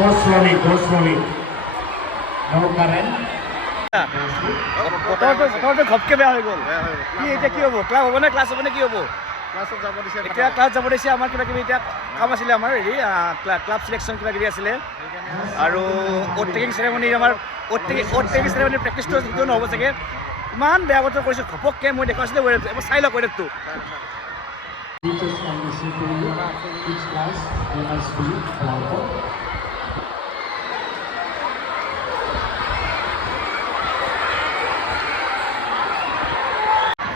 Go slowly. No current. বতৰটো ঘপকে বেয়া হৈ গ'ল কি এতিয়া কি হ'ব ক্লাছ হ'ব নে ক্লাছ হ'ব নে কি হ'ব এতিয়া ক্লাছ যাব দিছে আমাৰ কিবা কিবি এতিয়া কাম আছিলে আমাৰ হেৰি ক্লাব চিলেকশ্যন কিবা কিবি আছিলে আৰু অ'ট টেকিং চেৰেমনি আমাৰ অ'ট টেকিং চেৰেমনি প্ৰেক্টিছটো যিটো নহ'ব চাগে ইমান বেয়া বতৰ কৰিছোঁ ঘপককৈ মই দেখুৱাইছিলোঁ এবাৰ চাই লওক ৱেডাৰটো Teachers can listen to each class. They must be allowed.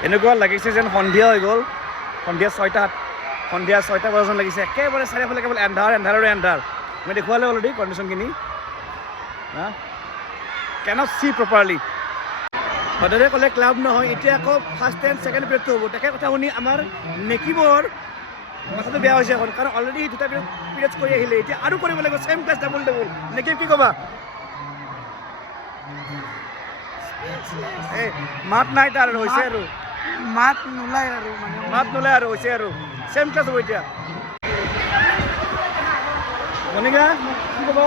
এনেকুৱা লাগিছে যেন সন্ধিয়া হৈ গ'ল সন্ধিয়া 6টা বজাত লাগিছে একেবাৰে চাৰিওফালে কেৱল এন্ধাৰ আৰু এন্ধাৰ মই দেখুৱালে অলৰেডি কণ্ডিশ্যনখিনি কেনট চি প্ৰপাৰলি সদায় ক'লে ক্লাব নহয় এতিয়া আকৌ ফাৰ্ষ্ট এণ্ড ছেকেণ্ড পিৰিয়ডটো হ'ব তাকে কথা শুনি আমাৰ নেকিবৰ মাথাটো বেয়া হৈছে এখন কাৰণ অলৰেডি দুটা পিৰিয়ড কৰি আহিলে এতিয়া আৰু কৰিব লাগিব ছেম ক্লাছ ডাবল নেকিব কি ক'বা এই মাত নাই তাৰ হৈছে আৰু মাত নোলায় আৰু হৈছে আৰু ছেম ক্লাছ হ'ব এতিয়া মণিকা কি ক'ব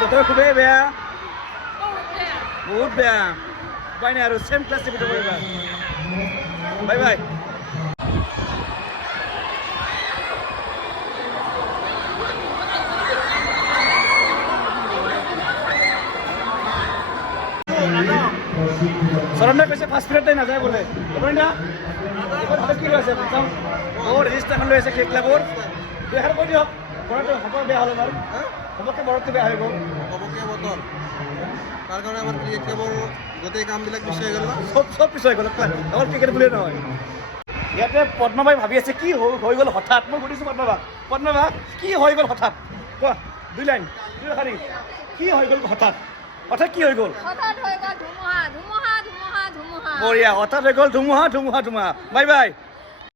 বতৰ খুবেই বেয়া বহুত বেয়া উপায় নাই আৰু ছেম ক্লাছ টিভিটো কৰিবা বাই বাই চৰণে কৈছে ফাৰ্ষ্ট পিৰিয়ড নাযায় বোলে কি লৈ আছে ৰেজিষ্টাৰখন লৈ আছে ক্লাবৰ বেহাৰ কৈ দিয়ক বৰটো হ'ব বেয়া হ'ল বাৰু হ'বকে বৰটো বেয়া হৈ গ'ল হ'বকে বতৰ তাৰ কাৰণে আমাৰ ক্ৰিকেট ক্লাবৰ গোটেই কামবিলাক পিছ হৈ গ'ল চব পিছ হৈ গ'ল অকল ক্ৰিকেট বুলিয়ে নহয় ইয়াতে পদ্মবাই ভাবি আছে কি হৈ গ'ল হঠাৎ মই সুধিছোঁ পদ্মবা কি হৈ গ'ল হঠাৎ কোৱা দুই লাইন কি হৈ গ'ল হঠাৎ কি হৈ গ'ল ধুমুহা বঢ়িয়া হঠাৎ হৈ গ'ল ধুমুহা বাই বাই